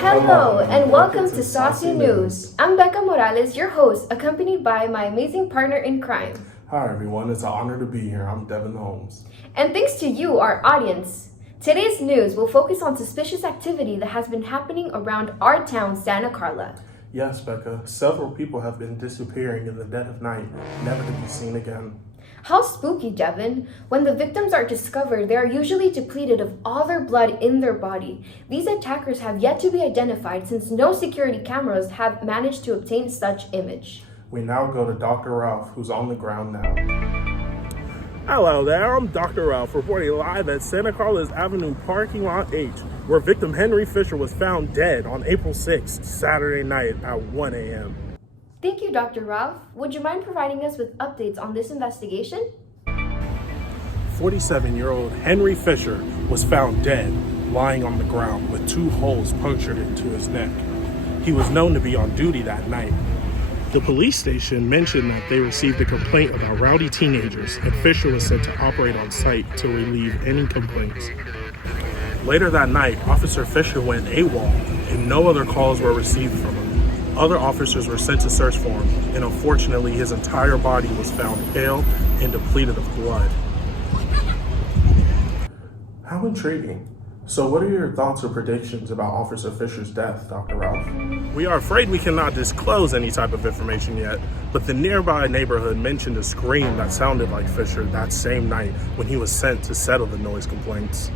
Hello and welcome to Saucy News. I'm Becca Morales, your host, accompanied by my amazing partner in crime. Hi everyone, it's an honor to be here. I'm Devean Holmes. And thanks to you, our audience. Today's news will focus on suspicious activity that has been happening around our town, Santa Carla. Yes, Becca, several people have been disappearing in the dead of night, never to be seen again. How spooky, Devin. When the victims are discovered, they are usually depleted of all their blood in their body. These attackers have yet to be identified since no security cameras have managed to obtain such image. We now go to Dr. Ralph, who's on the ground now. Hello there, I'm Dr. Ralph reporting live at Santa Carla's Avenue Parking Lot H, where victim Henry Fisher was found dead on April 6th, Saturday night at 1 a.m. Thank you, Dr. Ralph. Would you mind providing us with updates on this investigation? 47-year-old Henry Fisher was found dead, lying on the ground with 2 holes punctured into his neck. He was known to be on duty that night. The police station mentioned that they received a complaint about rowdy teenagers, and Fisher was sent to operate on site to relieve any complaints. Later that night, Officer Fisher went AWOL, and no other calls were received from him. Other officers were sent to search for him, and unfortunately his entire body was found pale and depleted of blood. How intriguing. So what are your thoughts or predictions about Officer Fisher's death, Dr. Ralph? We are afraid we cannot disclose any type of information yet, but the nearby neighborhood mentioned a scream that sounded like Fisher that same night when he was sent to settle the noise complaints.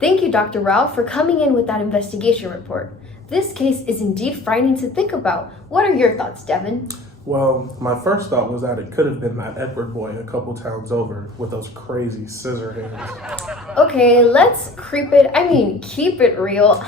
Thank you, Dr. Ralph, for coming in with that investigation report. This case is indeed frightening to think about. What are your thoughts, Devin? Well, my first thought was that it could have been that Edward boy a couple towns over with those crazy Scissorhands. Okay, let's keep it real.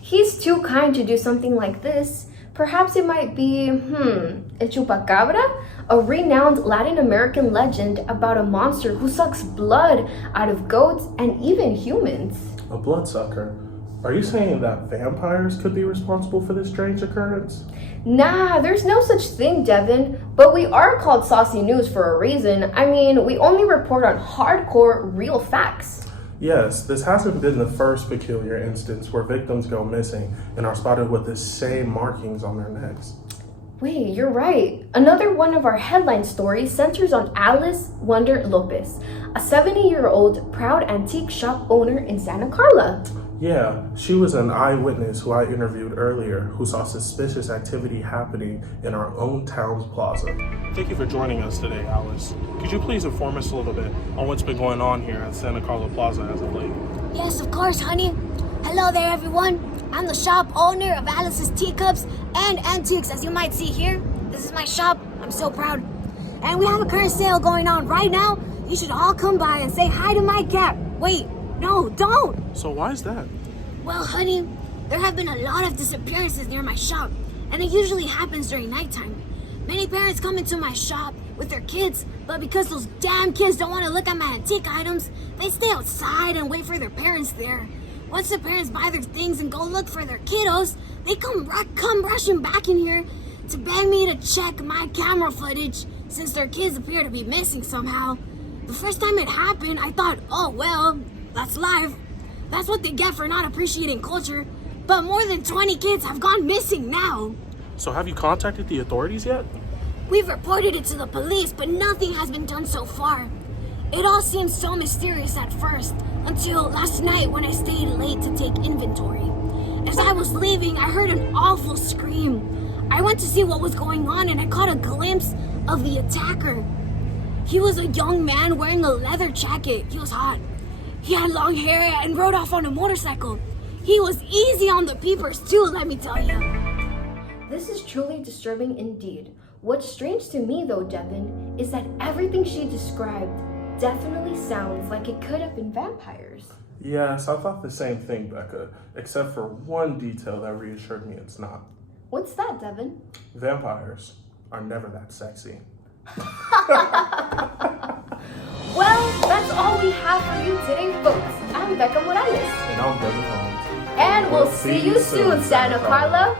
He's too kind to do something like this. Perhaps it might be, El Chupacabra? A renowned Latin American legend about a monster who sucks blood out of goats and even humans. A bloodsucker? Are you saying that vampires could be responsible for this strange occurrence? Nah, there's no such thing, Devin. But we are called Saucy News for a reason. We only report on hardcore, real facts. Yes, this hasn't been the first peculiar instance where victims go missing and are spotted with the same markings on their necks. Wait, you're right. Another one of our headline stories centers on Alice Wonder Lopez, a 70-year-old proud antique shop owner in Santa Carla. Yeah, she was an eyewitness who I interviewed earlier who saw suspicious activity happening in our own town's plaza. Thank you for joining us today, Alice. Could you please inform us a little bit on what's been going on here at Santa Carla Plaza as of late? Yes, of course, honey. Hello there, everyone. I'm the shop owner of Alice's Teacups and Antiques, as you might see here. This is my shop. I'm so proud. And we have a current sale going on right now. You should all come by and say hi to my cat. Wait, no, don't. So why is that? Well, honey, there have been a lot of disappearances near my shop, and it usually happens during nighttime. Many parents come into my shop with their kids, but because those damn kids don't want to look at my antique items, they stay outside and wait for their parents there. Once the parents buy their things and go look for their kiddos, they come rushing back in here to beg me to check my camera footage since their kids appear to be missing somehow. The first time it happened, I thought, oh well, that's life. That's what they get for not appreciating culture. But more than 20 kids have gone missing now. So have you contacted the authorities yet? We've reported it to the police, but nothing has been done so far. It all seemed so mysterious at first, until last night when I stayed late to take inventory. As I was leaving, I heard an awful scream. I went to see what was going on and I caught a glimpse of the attacker. He was a young man wearing a leather jacket. He was hot. He had long hair and rode off on a motorcycle. He was easy on the peepers too, let me tell you. This is truly disturbing indeed. What's strange to me though, Devin, is that everything she described definitely sounds like it could have been vampires. Yes, I thought the same thing, Becca, except for one detail that reassured me it's not. What's that, Devin? Vampires are never that sexy. Well, that's all we have for you today, folks. I'm Becca Morales. And I'm Devean Holmes. And we'll see you soon, Santa Carla.